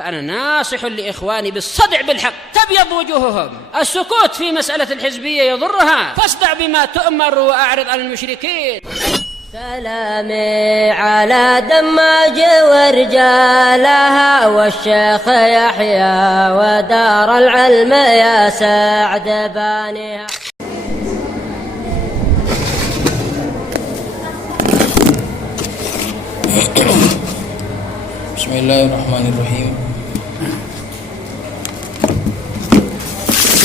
فأنا ناصح لإخواني بالصدع بالحق تبيض وجوههم. السكوت في مسألة الحزبية يضرها، فاصدع بما تؤمر وأعرض عن المشركين. سلامي على دماج ورجالها والشيخ يحيى ودار العلم يا سعد بانيها. Bismillahirrahmanirrahim.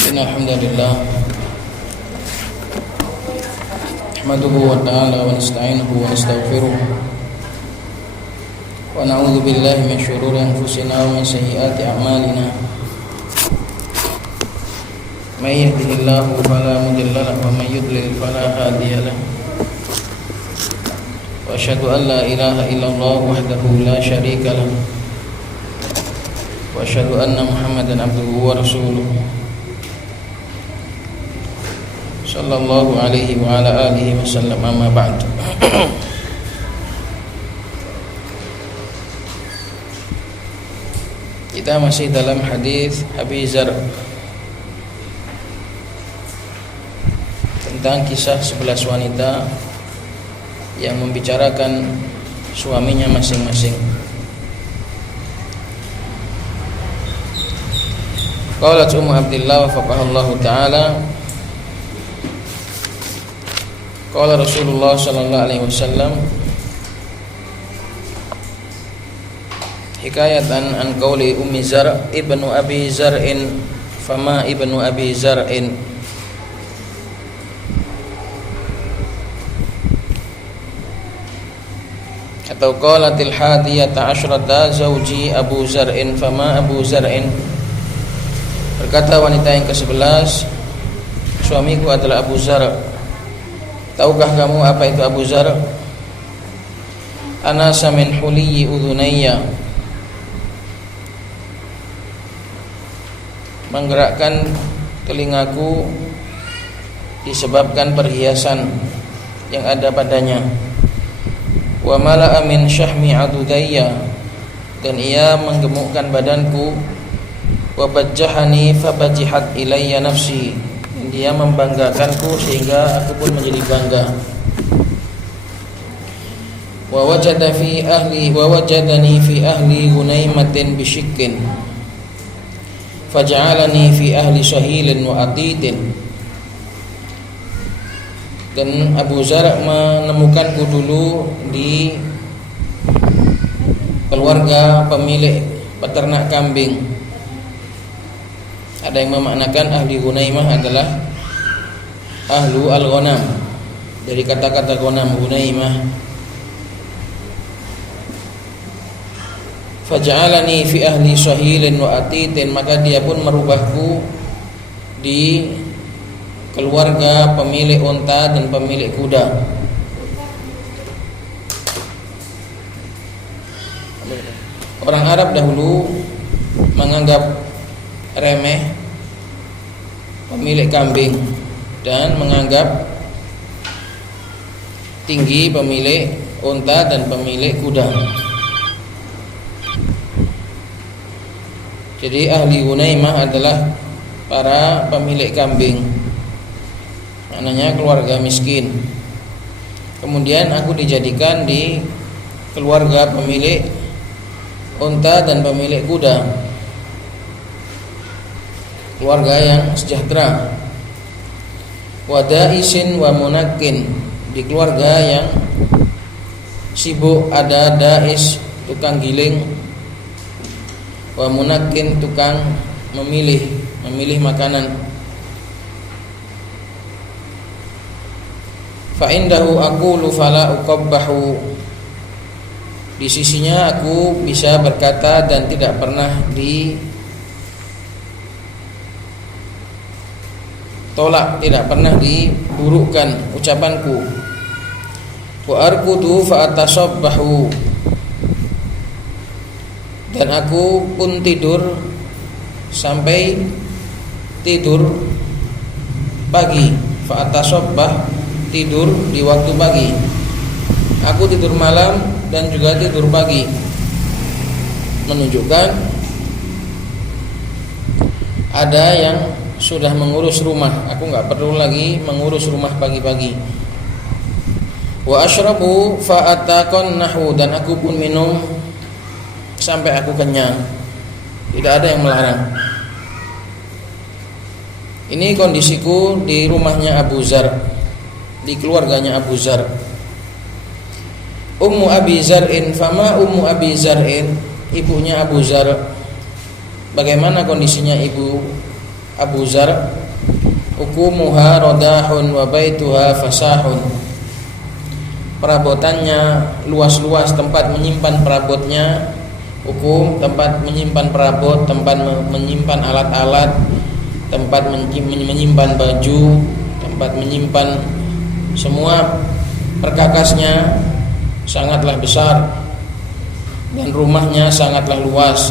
Innal hamdalillah nahmaduhu wa ta'ala wa nasta'inuhu wa nastaghfiruh wa na'udzu billahi min shururi anfusina wa min sayyiati a'malina. May yahdihillahu fala mudilla lahu wa may yudlil fala hadiya lahu. Wa asyhadu an la ilaha illallah wahdahu la syarika lahu wa asyhadu anna Muhammadan abduhu wa rasuluh sallallahu alaihi wa ala alihi wasallam, amma ba'd. Kita masih dalam hadis Abi Dzar tentang kisah 11 wanita yang membicarakan suaminya masing-masing. Qalat Ummu Abdillah wafaqahallahu ta'ala, qala Rasulullah sallallahu alaihi wasallam, hikayatan an qauli Ummi Dzar ibnu Abi Dzar'in fama ibnu Abi Dzar'in. Atau qalatil hadiyata asyrata zauji Abu Dzar'in fama Abu Dzar'in. Berkata wanita yang ke-11, suamiku adalah Abu Dzar. Tahukah kamu apa itu Abu Dzar? Anasa min huliyyi udhunayya, menggerakkan telingaku disebabkan perhiasan yang ada padanya. Wa mala'a min syahmi adudayya, dan ia menggemukkan badanku. Wa bajjahani fabajihat ilayya nafsi, dan dia membanggakanku sehingga aku pun menjadi bangga. Wa wajadani fi ahli gunaimatin bisyikkin faj'alani fi ahli sahilin wa atitin. Dan Abu Dzar menemukanku dulu di keluarga pemilik peternak kambing. Ada yang memaknakan ahli Gunaimah adalah ahlu al-ghanam, dari kata-kata ghanam, Gunaimah. Faj'alani fi ahli sahilin wa atitin, maka dia pun merubahku di keluarga pemilik unta dan pemilik kuda. Orang Arab dahulu menganggap remeh pemilik kambing dan menganggap tinggi pemilik unta dan pemilik kuda. Jadi ahli Gunaimah adalah para pemilik kambing, maknanya keluarga miskin. Kemudian aku dijadikan di keluarga pemilik unta dan pemilik kuda, keluarga yang sejahtera. Wa da'isin wa munakin, di keluarga yang sibuk, ada da'is tukang giling, wa munakin tukang memilih makanan. Fa indahu aqulu fala uqabbahu, di sisinya aku bisa berkata dan tidak pernah ditolak, tidak pernah diburukkan ucapanku. Wa arkudu fa atasabbahu, dan aku pun tidur sampai tidur pagi. Fa atasabbah, tidur di waktu pagi. Aku tidur malam dan juga tidur pagi, menunjukkan ada yang sudah mengurus rumah, aku nggak perlu lagi mengurus rumah pagi-pagi. Wa asyrabu fa ataqannahu, dan aku pun minum sampai aku kenyang. Tidak ada yang melarang. Ini kondisiku di rumahnya Abu Zar, di keluarganya Abu Zar. Ummu Abi Zar'in, fama Ummu Abi Zar'in, ibunya Abu Zar. Bagaimana kondisinya ibu Abu Zar? Ukumuha rodahun wa baituha fasahun. Perabotannya luas-luas, tempat menyimpan perabotnya. Ukum, tempat menyimpan perabot, tempat menyimpan alat-alat, tempat menyimpan baju, tempat menyimpan semua perkakasnya sangatlah besar, dan rumahnya sangatlah luas.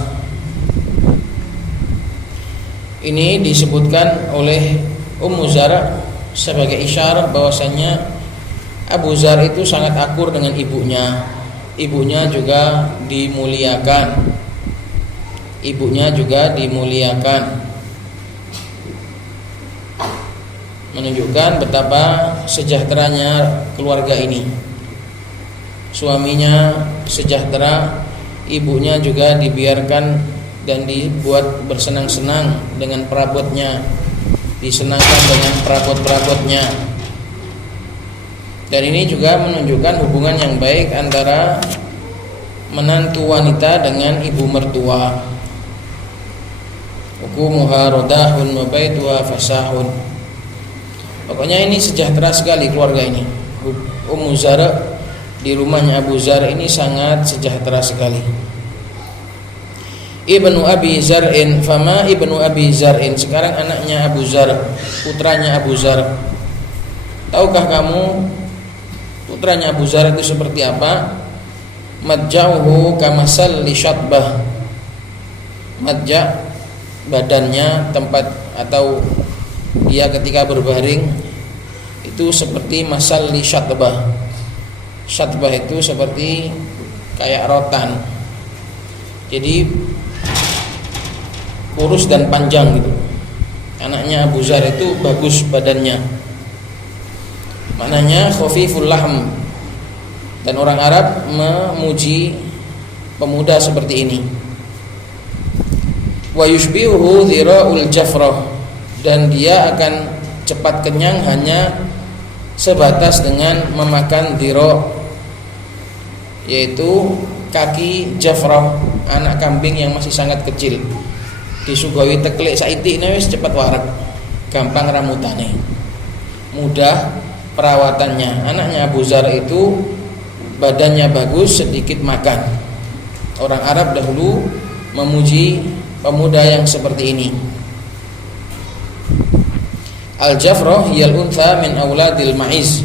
Ini disebutkan oleh Ummu Zar sebagai isyarat bahwasannya Abu Zar itu sangat akur dengan ibunya. Ibunya juga dimuliakan. Ibunya juga dimuliakan. Menunjukkan betapa sejahteranya keluarga ini. Suaminya sejahtera, ibunya juga dibiarkan dan dibuat bersenang-senang dengan perabotnya, disenangkan dengan perabot-perabotnya. Dan ini juga menunjukkan hubungan yang baik antara menantu wanita dengan ibu mertua. Ukumuha rodahun wa baituha fasahun. Pokoknya ini sejahtera sekali keluarga ini. Ummu Zar di rumahnya Abu Zar ini sangat sejahtera sekali. Ibnu Abi Zar'in, fama Ibnu Abi Zar'in, sekarang anaknya Abu Zar, putranya Abu Zar. Tahukah kamu putranya Abu Zar itu seperti apa? Madja'uhu kamasal li syatbah. Madja' badannya, tempat atau dia ketika berbaring itu seperti masal li syatbah. Syatbah itu seperti kayak rotan. Jadi kurus dan panjang gitu. Anaknya Abu Zar itu bagus badannya. Maknanya khafiful lahm. Dan orang Arab memuji pemuda seperti ini. Wa yushbihuhu dhira'ul jafrah, dan dia akan cepat kenyang hanya sebatas dengan memakan dhira', yaitu kaki jafrah, anak kambing yang masih sangat kecil. Disuguhi teklik saiti ini wis cepat warak, gampang ramutane, mudah perawatannya. Anaknya Abu Zar itu badannya bagus, sedikit makan. Orang Arab dahulu memuji pemuda yang seperti ini. Al-Jafrah hiyal untha min auladil ma'iz.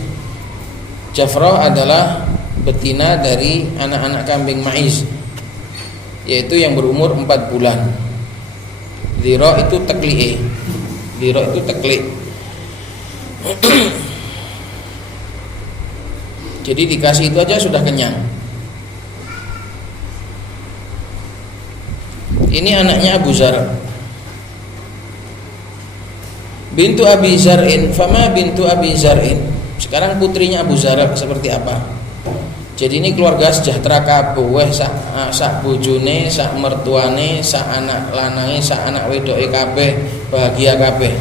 Jafrah adalah betina dari anak-anak kambing ma'iz, yaitu yang berumur 4 bulan. Dhira' itu tekli'e. Dhira' itu teklik. Jadi dikasih itu aja sudah kenyang. Ini anaknya Abu Zar. Bintu Abi Zar'in, fama bintu Abi Zar'in. Sekarang putrinya Abu Zar seperti apa? Jadi ini keluarga sejahtera kabeh, sak bojone, sak mertuane, sak anak lanange, sak anak wedoke kabeh bahagia kabeh.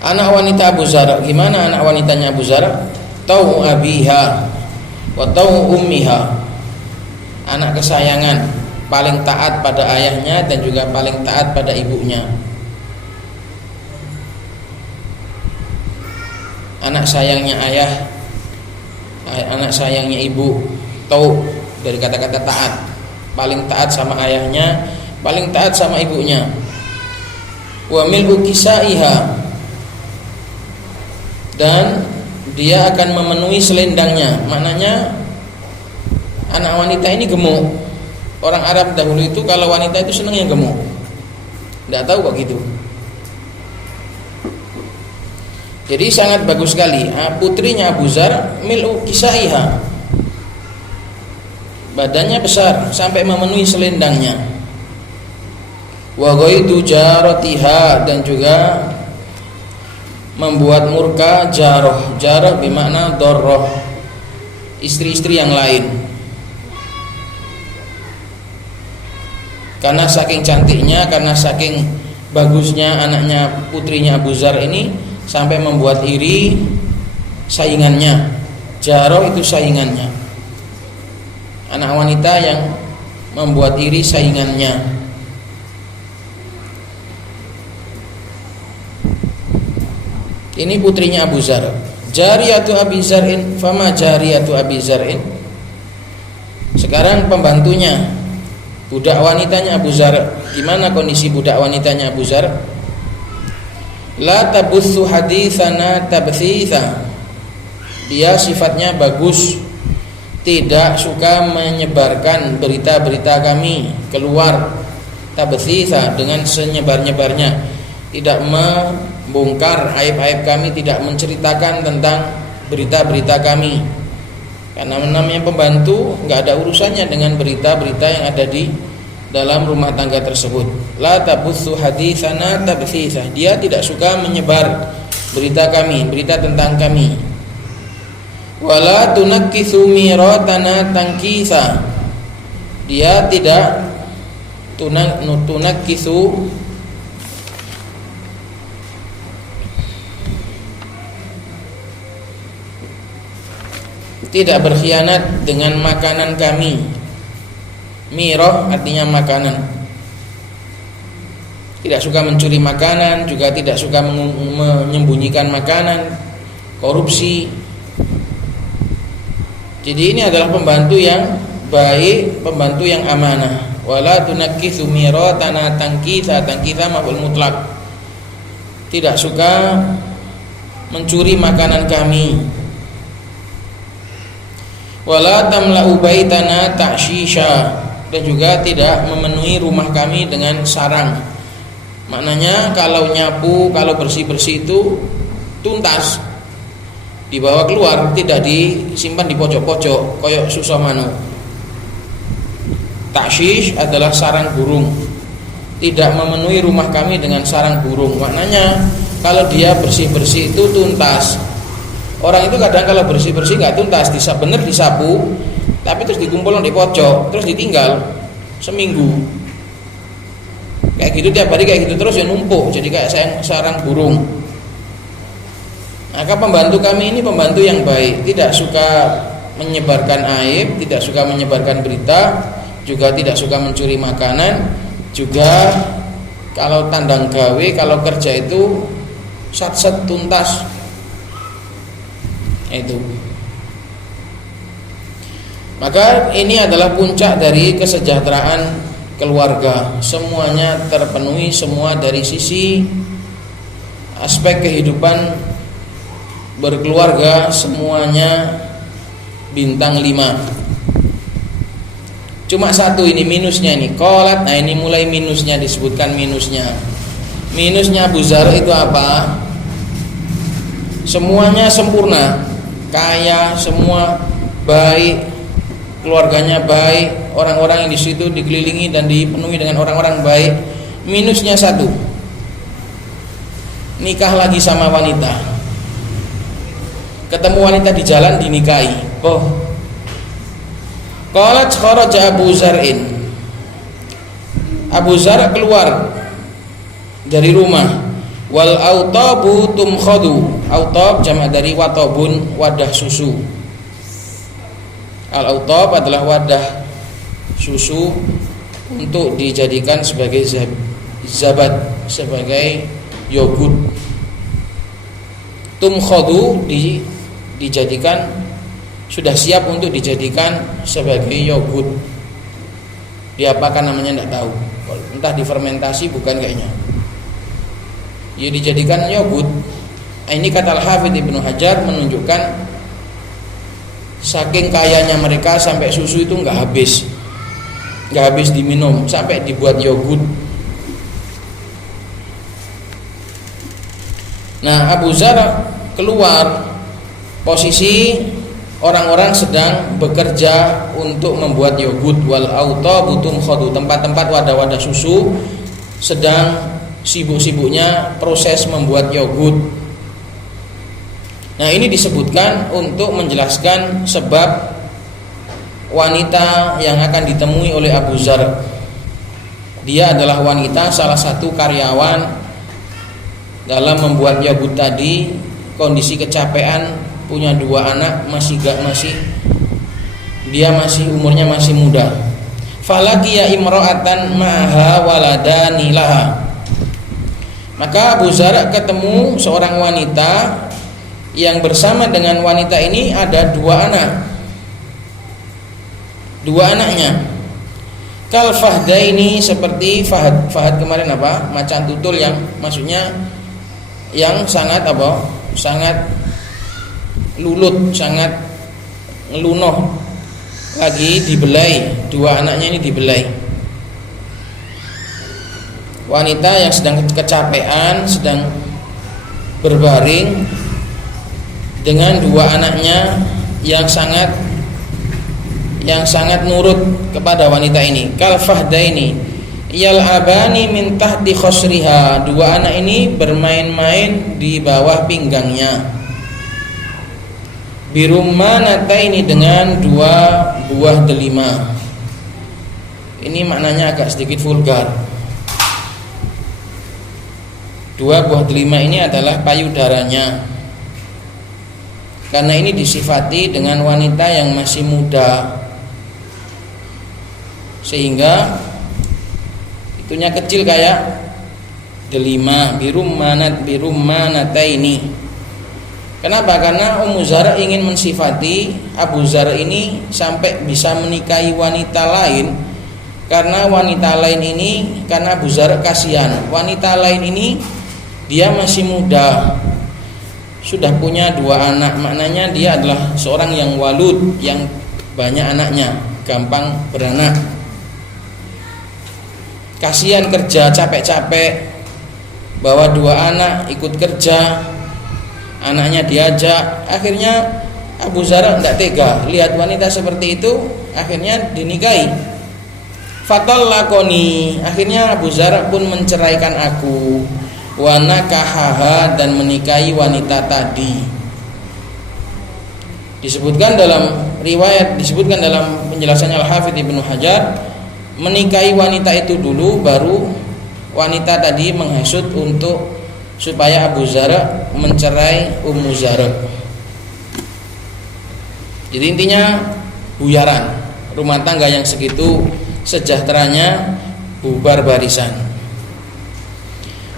Anak wanita Abu Zar, gimana anak wanitanya Abu Zar? Tau abiha wa tau ummiha. Anak kesayangan, paling taat pada ayahnya dan juga paling taat pada ibunya. Anak sayangnya ayah, anak sayangnya ibu. Tau dari kata-kata taat, paling taat sama ayahnya, paling taat sama ibunya. Wa mil'u kisaiha, dan dia akan memenuhi selendangnya. Maknanya anak wanita ini gemuk. Orang Arab dahulu itu kalau wanita itu senang yang gemuk. Tidak tahu kok gitu. Jadi sangat bagus sekali. Putrinya Abu Zar mil'u kisaiha, badannya besar sampai memenuhi selendangnya. wa ghaidu jaratiha, dan juga membuat murka jarah. Jarah bermakna darrah, istri-istri yang lain. Karena saking cantiknya, karena saking bagusnya anaknya, putrinya Abu Zar ini, sampai membuat iri saingannya. Jarah itu saingannya, anak wanita yang membuat iri saingannya. Ini putrinya Abu Zar. Jariyatu Abi Zar'in, fama jariyatu Abi Zar'in. Sekarang pembantunya, budak wanitanya Abu Zar. Gimana kondisi budak wanitanya Abu Zar? La tabutsu haditsana tabthitsa. Dia sifatnya bagus, tidak suka menyebarkan berita-berita kami keluar. Tabthitsa, dengan senyebar-nyebarnya, tidak membongkar aib-aib kami, tidak menceritakan tentang berita-berita kami. Karena namanya pembantu nggak ada urusannya dengan berita-berita yang ada di dalam rumah tangga tersebut. La tabutsu haditsana tabthitsa. Dia tidak suka menyebar berita kami, berita tentang kami. Wala tunakkitsu miratana tankitsa. Dia tidak tunakkitsu, tidak berkhianat dengan makanan kami. Mirah artinya makanan. Tidak suka mencuri makanan, juga tidak suka menyembunyikan makanan, korupsi. Jadi ini adalah pembantu yang baik, pembantu yang amanah. Wala tunakkitsu miratana tankitsa, tankitsa maf'ul mutlaq. Tidak suka mencuri makanan kami. Wala tamla'u baitana ta'shisha, dan juga tidak memenuhi rumah kami dengan sarang. Maknanya kalau nyapu, kalau bersih-bersih itu tuntas, dibawa keluar, tidak disimpan di pojok-pojok koyok susamanu. Ta'shish adalah sarang burung. Tidak memenuhi rumah kami dengan sarang burung. Maknanya kalau dia bersih-bersih itu tuntas. Orang itu kadang kalau bersih-bersih nggak tuntas, bener disapu, tapi terus dikumpul di pojok, terus ditinggal seminggu. Kayak gitu tiap hari kayak gitu terus ya numpuk, jadi kayak sarang burung. Maka pembantu kami ini pembantu yang baik, tidak suka menyebarkan aib, tidak suka menyebarkan berita, juga tidak suka mencuri makanan, juga kalau tandang gawe, kalau kerja itu sat-sat tuntas. Itu. Maka ini adalah puncak dari kesejahteraan keluarga. Semuanya terpenuhi, semua dari sisi aspek kehidupan berkeluarga semuanya bintang 5. Cuma satu ini minusnya nih, qolat. Nah ini mulai minusnya, disebutkan minusnya. Minusnya Abu Zar itu apa? Semuanya sempurna, kaya, semua baik, keluarganya baik, orang-orang yang di situ dikelilingi dan dipenuhi dengan orang-orang baik. Minusnya satu, nikah lagi sama wanita, ketemu wanita di jalan dinikahi. Qalat kharaja Abu Zar'in. Abu Zar keluar dari rumah. Wal autabu tumkhadu. Autab jamak dari watabun, wadah susu. Al autab adalah wadah susu untuk dijadikan sebagai zabat, sebagai yogurt. Tumkhadu dijadikan, sudah siap untuk dijadikan sebagai yogurt. Diapakan namanya tidak tahu. Entah difermentasi bukan kayaknya. Ya dijadikan yogurt. Ini kata Al-Hafidz Ibnu Hajar menunjukkan saking kayanya mereka sampai susu itu nggak habis diminum, sampai dibuat yogurt. Nah Abu Zar keluar, posisi orang-orang sedang bekerja untuk membuat yogurt. Wal autabu tumkhadu, tempat-tempat wadah-wadah susu sedang sibuk-sibuknya proses membuat yogurt. Nah, ini disebutkan untuk menjelaskan sebab wanita yang akan ditemui oleh Abu Zar. Dia adalah wanita salah satu karyawan dalam membuat yogurt tadi, kondisi kecapean, punya 2 anak, dia umurnya masih muda. Falaqiya imra'atan ma'aha waladani laha. Maka Abu Zar ketemu seorang wanita yang bersama dengan wanita ini ada 2 anak. 2 anaknya. Kal fahdaini, seperti fahad kemarin apa? Macan tutul, yang maksudnya yang sangat apa? Sangat lulut, sangat ngelunoh, lagi dibelai. 2 anaknya ini dibelai. Wanita yang sedang kecapean, sedang berbaring dengan 2 anaknya yang sangat nurut kepada wanita ini. Kal fahdaini yal'abani min tahti khosriha. 2 anak ini bermain-main di bawah pinggangnya. Birummanataini, dengan 2 buah delima. Ini maknanya agak sedikit vulgar. 2 buah delima ini adalah payudaranya. Karena ini disifati dengan wanita yang masih muda, sehingga itunya kecil kayak delima. Birummanataini. Kenapa? Karena Ummu Zar ingin mensifati Abu Zar ini sampai bisa menikahi wanita lain. Karena wanita lain ini, karena Abu Zar kasihan, wanita lain ini dia masih muda, sudah punya 2 anak. Maknanya dia adalah seorang yang walud, yang banyak anaknya, gampang beranak. Kasihan kerja capek-capek, bawa 2 anak ikut kerja, anaknya diajak. Akhirnya Abu Zar tidak tega lihat wanita seperti itu, akhirnya dinikahi. Fatallaqoni, akhirnya Abu Zar pun menceraikan aku. Wa nakahaha, dan menikahi wanita tadi. Disebutkan dalam riwayat, disebutkan dalam penjelasannya Al-Hafidz Ibnu Hajar, menikahi wanita itu dulu, baru wanita tadi menghasut untuk supaya Abu Zar mencerai Ummu Zar. Jadi intinya buyaran, rumah tangga yang segitu sejahteranya bubar barisan.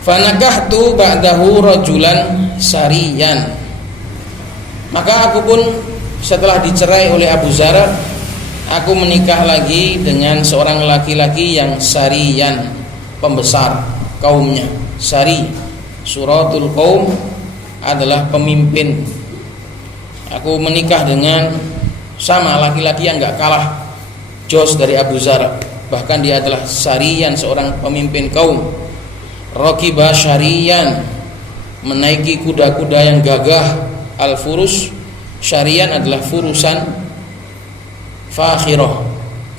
Fanakahtu ba'dahu rajulan sariyan. Maka aku pun setelah dicerai oleh Abu Zar, aku menikah lagi dengan seorang laki-laki yang sariyan, pembesar kaumnya. Sari, suratul qaum, adalah pemimpin. Aku menikah dengan sama laki-laki yang gak kalah jos dari Abu Zar. Bahkan dia adalah sariyan, seorang pemimpin kaum. Raqiba syariyan, menaiki kuda-kuda yang gagah. Al-furus, syariyan adalah furusan fakhirah,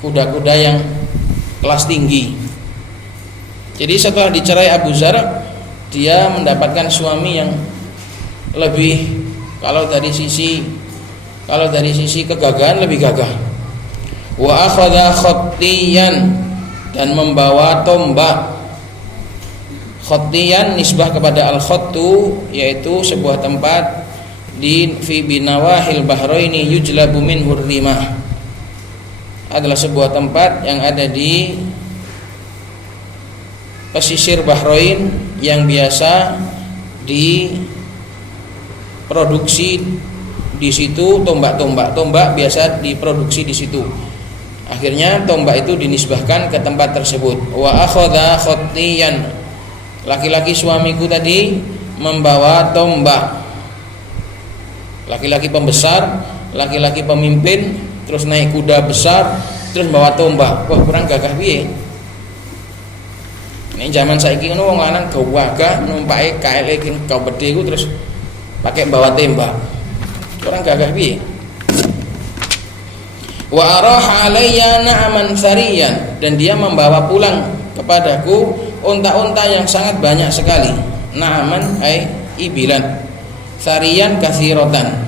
kuda-kuda yang kelas tinggi. Jadi setelah dicerai Abu Zar, dia mendapatkan suami yang lebih, kalau dari sisi kegagahan lebih gagah. Wa akhadha khattiyan, dan membawa tombak. Khattiyan nisbah kepada al-khattu, yaitu sebuah tempat di fi binawahil bahraini yujlabu minhu rimah. Adalah sebuah tempat yang ada di pesisir Bahrain yang biasa diproduksi di situ tombak biasa diproduksi di situ. Akhirnya tombak itu dinisbahkan ke tempat tersebut. Wa akhadha khattiyan, laki-laki suamiku tadi membawa tombak. Laki-laki pembesar, laki-laki pemimpin, terus naik kuda besar, terus bawa tombak. Wah, kurang gagah piye? Nek zaman saiki ngono wong lanang gagah numpake KLE kau bedhe iku terus pakai bawa tembak. Kurang gagah piye? Wa araha alayya na'man sariyan, dan dia membawa pulang kepadaku unta-unta yang sangat banyak sekali. Na'aman ay ibilan, sariyan katsirotan.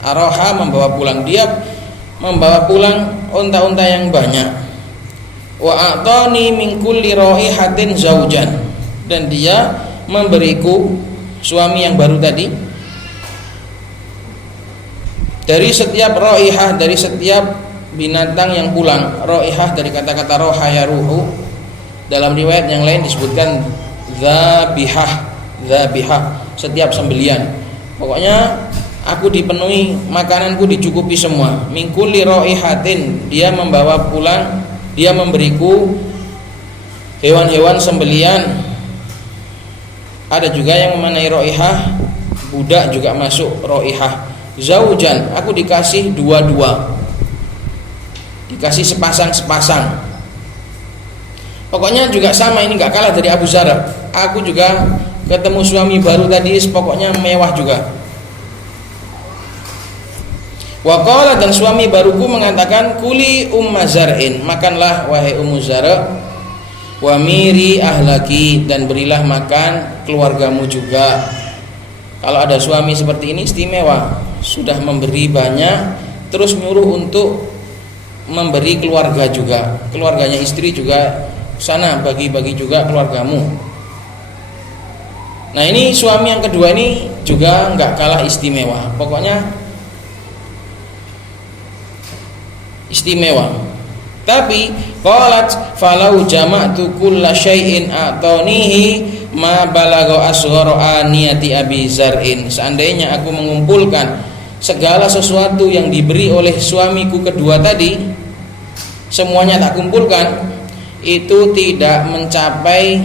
Aroha membawa pulang, dia membawa pulang unta-unta yang banyak. Wa a'tani min kulli raihatin zaujan, dan dia memberiku suami yang baru tadi dari setiap raihah, dari setiap binatang yang pulang. Raihah dari kata-kata roha yaruhu, dalam riwayat yang lain disebutkan dzabihah, setiap sembelian. Pokoknya aku dipenuhi, makananku dicukupi semua. Min kulli raihatin, dia membawa pulang, dia memberiku hewan-hewan sembelian. Ada juga yang memanai raihah, budak juga masuk raihah. Zaujan, aku dikasih dua-dua, dikasih sepasang-sepasang. Pokoknya juga sama, ini gak kalah dari Abu Zar. Aku juga ketemu suami baru tadi, pokoknya mewah juga. Wa qala, dan suami baruku mengatakan, kuli umma zar'in, makanlah wahai Ummu Zar, wa miri ahlaki, dan berilah makan keluargamu juga. Kalau ada suami seperti ini istimewa, sudah memberi banyak, terus nyuruh untuk memberi keluarga juga, keluarganya istri juga, sana bagi-bagi juga keluargamu. Nah ini suami yang kedua ini juga nggak kalah istimewa, pokoknya istimewa. Tapi qalat falau jama'tu kulla syai'in a'tanihi ma balagha asghara aniyati Abi Zar'in, seandainya aku mengumpulkan segala sesuatu yang diberi oleh suamiku kedua tadi, semuanya tak kumpulkan, itu tidak mencapai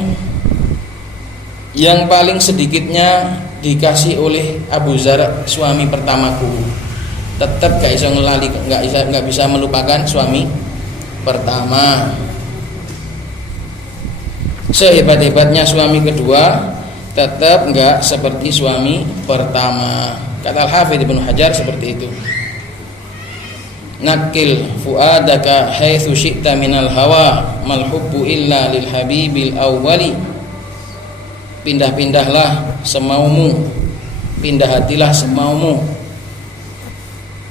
yang paling sedikitnya dikasih oleh Abu Zar suami pertamaku. Tetap gak bisa ngelali, gak bisa melupakan suami pertama. Sehebat-hebatnya suami kedua, tetap gak seperti suami pertama. Kata Al-Hafidz Ibnu Hajar seperti itu. Nakil fuadaka haitsu syi'ta minal hawa mal hubbu illa lil habibil awwali. Pindah-pindahlah semaumu, pindah hatilah semaumu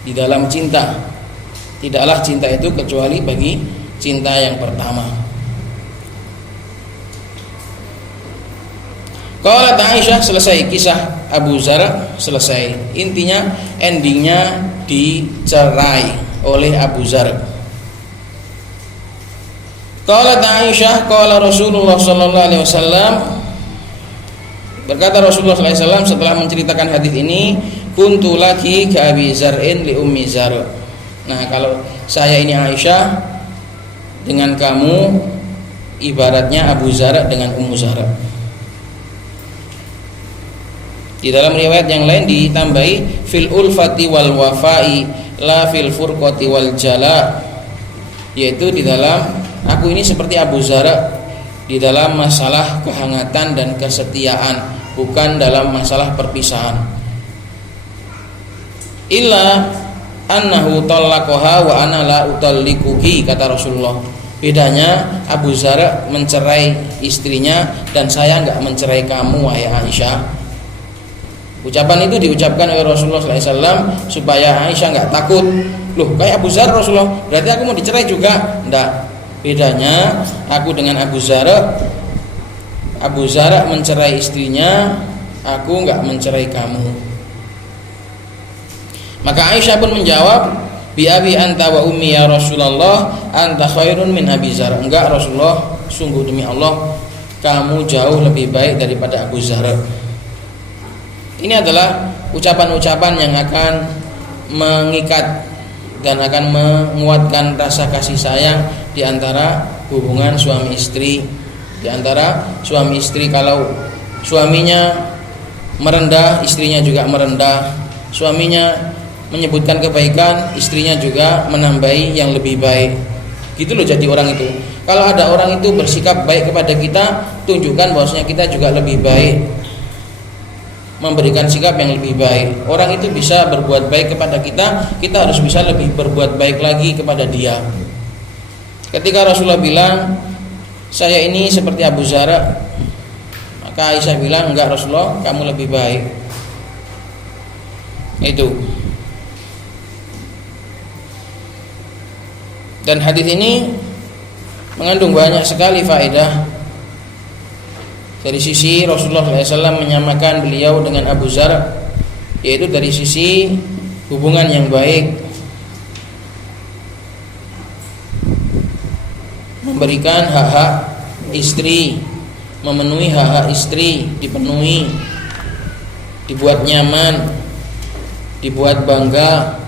di dalam cinta. Tidaklah cinta itu kecuali bagi cinta yang pertama. Qalat Aisyah, selesai kisah Abu Zar, selesai. Intinya, endingnya dicerai oleh Abu Zar. Qalat Aisyah, qala Rasulullah sallallahu alaihi wasallam, berkata Rasulullah sallallahu alaihi wasallam setelah menceritakan hadis ini, kuntu laki ka Abi Zar'in li Ummi Zar. Nah, kalau saya ini Aisyah, dengan kamu ibaratnya Abu Zar dengan Ummu Zar. Di dalam riwayat yang lain ditambahi fil ulfati wal wafai la fil furqati wal jala, yaitu di dalam aku ini seperti Abu Zar di dalam masalah kehangatan dan kesetiaan, bukan dalam masalah perpisahan. Illa annahu talaqaha wa ana la utallikuki, kata Rasulullah. Bedanya Abu Zar mencerai istrinya dan saya enggak mencerai kamu wahai Aisyah. Ucapan itu diucapkan oleh Rasulullah SAW supaya Aisyah nggak takut. Loh, kayak Abu Zar Rasulullah, berarti aku mau dicerai juga? Enggak. Bedanya aku dengan Abu Zar mencerai istrinya, aku nggak mencerai kamu. Maka Aisyah pun menjawab, bi abi anta wa ummi ya Rasulullah, anta khairun min Abi Zar. Enggak Rasulullah, sungguh demi Allah kamu jauh lebih baik daripada Abu Zar. Ini adalah ucapan-ucapan yang akan mengikat dan akan menguatkan rasa kasih sayang di antara hubungan suami istri. Di antara suami istri, kalau suaminya merendah, istrinya juga merendah. Suaminya menyebutkan kebaikan, istrinya juga menambahi yang lebih baik. Gitu loh jadi orang itu. Kalau ada orang itu bersikap baik kepada kita, tunjukkan bahwasanya kita juga lebih baik, memberikan sikap yang lebih baik. Orang itu bisa berbuat baik kepada kita, kita harus bisa lebih berbuat baik lagi kepada dia. Ketika Rasulullah bilang saya ini seperti Abu Zar. Maka Aisyah bilang, enggak Rasulullah, kamu lebih baik. Itu. Dan hadis ini mengandung banyak sekali faedah. Dari sisi Rasulullah SAW menyamakan beliau dengan Abu Zar, yaitu dari sisi hubungan yang baik, memberikan hak-hak istri, memenuhi hak-hak istri, dipenuhi, dibuat nyaman, dibuat bangga,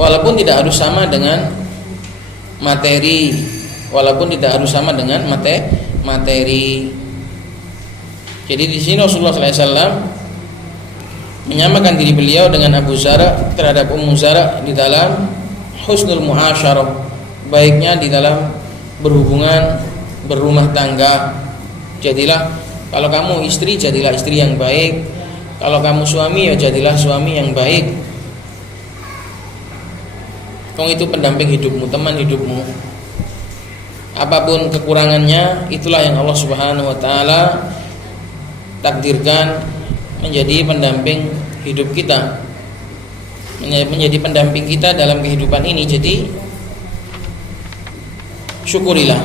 walaupun tidak harus sama dengan materi, walaupun tidak harus sama dengan materi. Jadi di sini Rasulullah SAW menyamakan diri beliau dengan Abu Zar terhadap Ummu Zar di dalam husnul muasyarah, baiknya di dalam berhubungan berumah tangga. Jadilah, kalau kamu istri, jadilah istri yang baik. Kalau kamu suami, ya jadilah suami yang baik. Itu pendamping hidupmu, teman hidupmu. Apapun kekurangannya, itulah yang Allah Subhanahu wa taala takdirkan menjadi pendamping hidup kita, menjadi pendamping kita dalam kehidupan ini. Jadi syukurilah.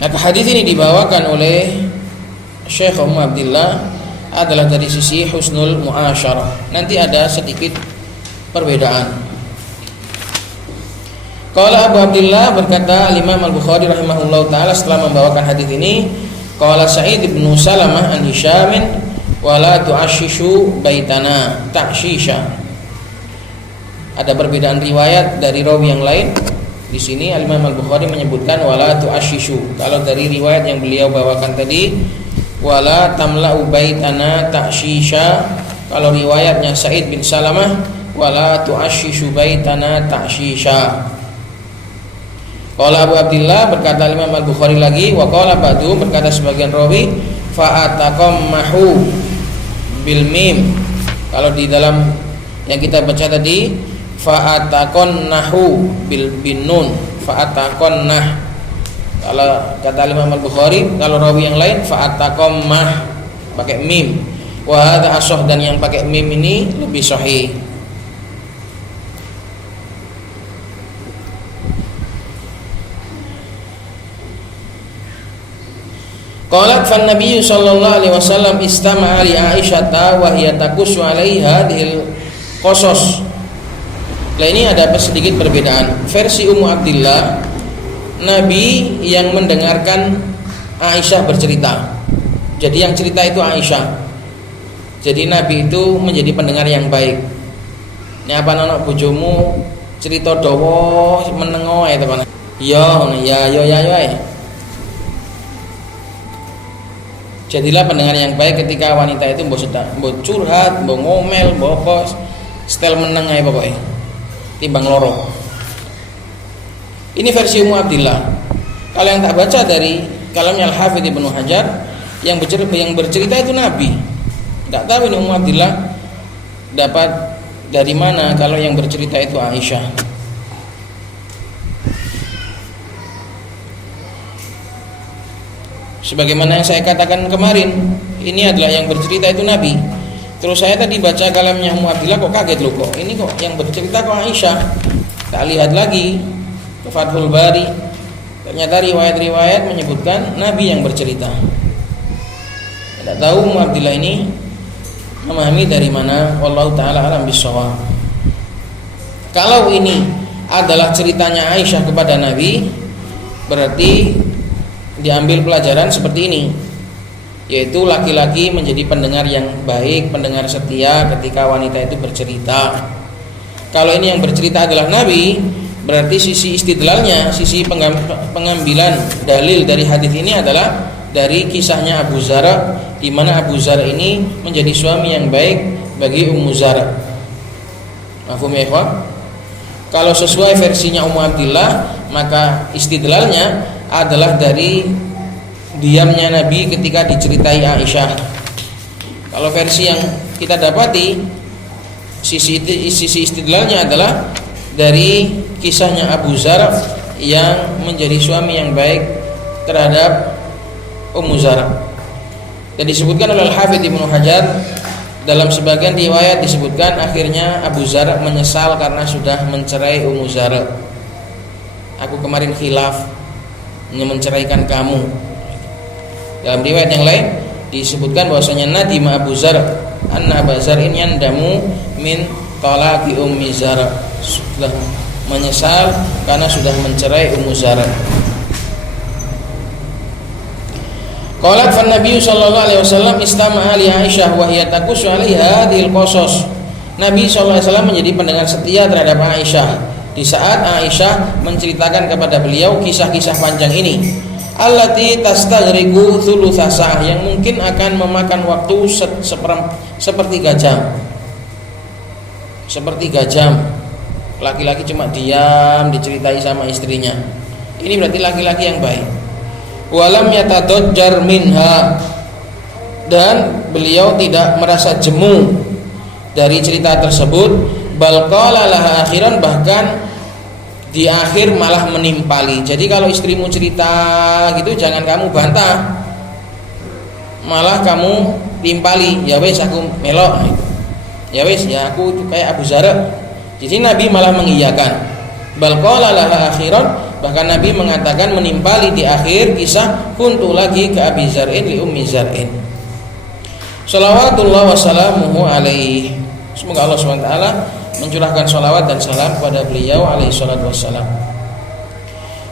Maka hadis ini dibawakan oleh Syekh Ummu Abdillah adalah dari sisi husnul muasyarah. Nanti ada sedikit perbedaan. Qala Abu Abdillah, berkata Imam Al-Bukhari rahimahullahu taala setelah membawakan hadis ini, qala Sa'id bin Salamah an Hisham wala tu'ashishu baitana ta'shisha. Ada perbedaan riwayat dari rawi yang lain. Di sini Imam Al-Bukhari menyebutkan wala tu'ashishu. Kalau dari riwayat yang beliau bawakan tadi wala tamla'u baitana ta'shisha. Kalau riwayatnya Sa'id bin Salamah wala tu'ashishu baitana ta'shisha. Qala Abu Abdillah, berkata Imam Al-Bukhari lagi, wa qala ba'du, berkata sebagian rawi fa'ataqammahu bil mim. Kalau di dalam yang kita baca tadi fa'ataqannahu bil nun, fa'ataqannah. Kalau kata Imam Al-Bukhari, kalau rawi yang lain fa'ataqammah pakai mim. Wa hadza ashah, dan yang pakai mim ini lebih sahih. Qalat fan Nabi sallallahu alaihi wasallam istama'a li Aisyah wa hiya taqussu 'alaiha hadhil qasas. Nah, ini ada sedikit perbedaan. Versi Ummu Abdillah, Nabi yang mendengarkan Aisyah bercerita. Jadi yang cerita itu Aisyah. Jadi Nabi itu menjadi pendengar yang baik. Ini apa anak bojomu cerita dawa menengo ya teman. Ya. Jadilah pendengar yang baik ketika wanita itu mbok curhat, mbok ngomel, mbok apa, setel meneng ae pokoknya. Timbang loro. Ini versi Ummu Abdillah. Kalau yang tak baca dari kalamnya Al-Hafidz Ibnu Hajar, yang bercerita itu Nabi. Enggak tahu ini Ummu Abdillah dapat dari mana kalau yang bercerita itu Aisyah. Sebagaimana yang saya katakan kemarin, ini adalah yang bercerita itu Nabi. Terus saya tadi baca kalamnya Ummu Abdillah, kok kaget loh, kok ini kok yang bercerita kok Aisyah. Tak lihat lagi ke Fathul Bari, ternyata riwayat-riwayat menyebutkan Nabi yang bercerita. Tidak tahu Ummu Abdillah ini memahami dari mana, wallahu taala alam bissawab. Kalau ini adalah ceritanya Aisyah kepada Nabi, berarti diambil pelajaran seperti ini, yaitu laki-laki menjadi pendengar yang baik, pendengar setia ketika wanita itu bercerita. Kalau ini yang bercerita adalah Nabi, berarti sisi istidlalnya, sisi pengambilan dalil dari hadis ini adalah dari kisahnya Abu Zar, di mana Abu Zar ini menjadi suami yang baik bagi Ummu Zar. Mafhum ya ikhwan? Kalau sesuai versinya Ummu Abdillah, maka istidlalnya adalah dari diamnya Nabi ketika diceritai Aisyah. Kalau versi yang kita dapati, sisi istidlalnya adalah dari kisahnya Abu Zar yang menjadi suami yang baik terhadap Ummu Zar. Dan disebutkan oleh Al-Hafidz Ibnu Hajar dalam sebagian riwayat disebutkan akhirnya Abu Zar menyesal karena sudah mencerai Ummu Zar. Aku kemarin khilaf menceraikan kamu. Dalam riwayat yang lain disebutkan bahwasanya nadima Abu Zar anna Abu Zar'in yandamu min talaqi Ummi Zar, sudah menyesal karena sudah mencerai Ummu Zar. Qalat fan Nabi sallallahu alaihi wasallam istama'a li Aisyah wa hiya taqussu 'alaiha hadhil qasas. Nabi sallallahu alaihi wasallam menjadi pendengar setia terhadap Aisyah di saat Aisyah menceritakan kepada beliau kisah-kisah panjang ini. Allati tastaghriqu thulutsa sa'ah, yang mungkin akan memakan waktu sepertiga jam. Sepertiga jam. Laki-laki cuma diam diceritai sama istrinya. Ini berarti laki-laki yang baik. Walam yatadajjar minha, dan beliau tidak merasa jemu dari cerita tersebut. Bal qala laha akhiran, bahkan di akhir malah menimpali. Jadi kalau istrimu cerita gitu jangan kamu bantah, malah kamu timpali. Ya wes aku melok, ya wes ya aku kayak Abu Zar. Jadi Nabi malah mengiyakan. Bal qala laha akhiran, bahkan Nabi mengatakan menimpali di akhir kisah kuntu lagi ke Abi Zar'in li Ummi Zar'in. Shalawatullah wassalamuhu alaihi. Semoga Allah SWT mencurahkan salawat dan salam kepada beliau alaihi salatu wassalam.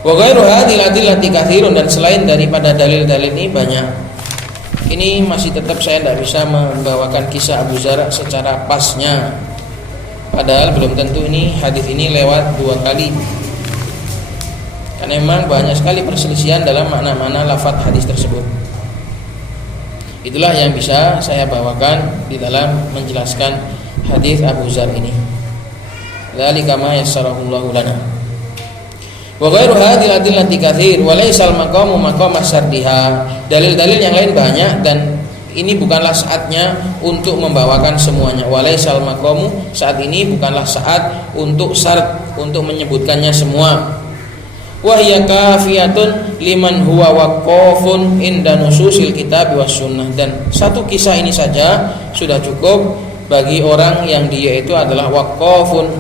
Wa ghairu hadhil adillati katsirun, dan selain daripada dalil-dalil ini banyak. Ini masih tetap saya tidak bisa membawakan kisah Abu Zar secara pasnya. Padahal belum tentu ini hadis ini lewat 2 kali. Karena memang banyak sekali perselisihan dalam makna-makna lafaz hadis tersebut. Itulah yang bisa saya bawakan di dalam menjelaskan hadis Abu Zar ini. Dzalika ma yassarahullahu lana. Wa ghairu hadhil adillati katsir wa laysal maqamu maqama sardiha. Dalil-dalil yang lain banyak dan ini bukanlah saatnya untuk membawakan semuanya. Wa laysal maqamu, saat ini bukanlah saat untuk syarat untuk menyebutkannya semua. Wahya kafiyatun liman huwa waqafun inda nususil kitab was sunnah, dan satu kisah ini saja sudah cukup bagi orang yang dia itu adalah waqafun,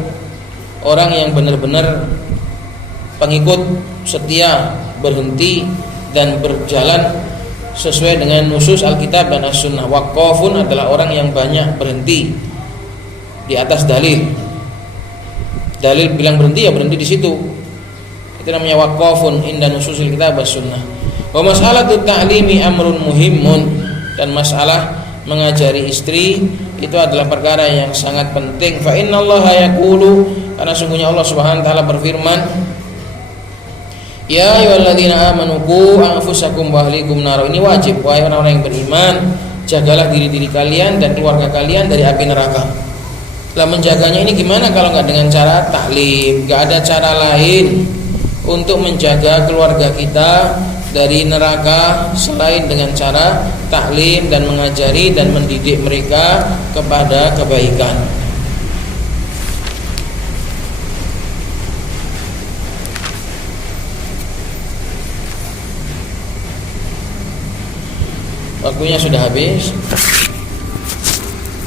orang yang benar-benar pengikut setia, berhenti dan berjalan sesuai dengan nusus Alkitab dan As-Sunnah. Waqafun adalah orang yang banyak berhenti di atas dalil. Dalil bilang berhenti ya berhenti di situ. Itu namanya waqafun inda nususil kitab was sunnah. Wa mas'alatu ta'limi amrun muhimmun, dan masalah mengajari istri itu adalah perkara yang sangat penting. Fa innallaha yaqulu, karena sungguhnya Allah Subhanahu wa taala berfirman, ya ayyuhalladzina amanu qu anfusakum wa ahlikum nar. Ini wajib, wahai orang-orang yang beriman, jagalah diri-diri kalian dan keluarga kalian dari api neraka. Lah menjaganya ini gimana kalau enggak dengan cara taklim? Enggak ada cara lain untuk menjaga keluarga kita dari neraka selain dengan cara taklim dan mengajari dan mendidik mereka kepada kebaikan. Waktunya sudah habis,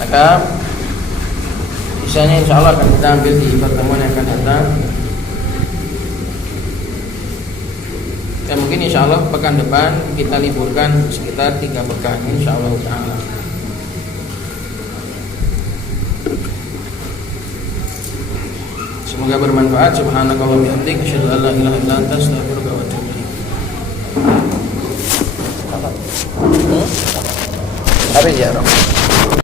maka sisanya insya Allah akan kita ambil di pertemuan yang akan datang. Dan mungkin insya Allah pekan depan kita liburkan sekitar 3 pekan insya Allah ta'ala. Semoga bermanfaat. Subhanakallah wa bihamdik, asyhadu an la ilaha illa anta, astaghfiruka wa atubu ilaik. Habis ya, Rob.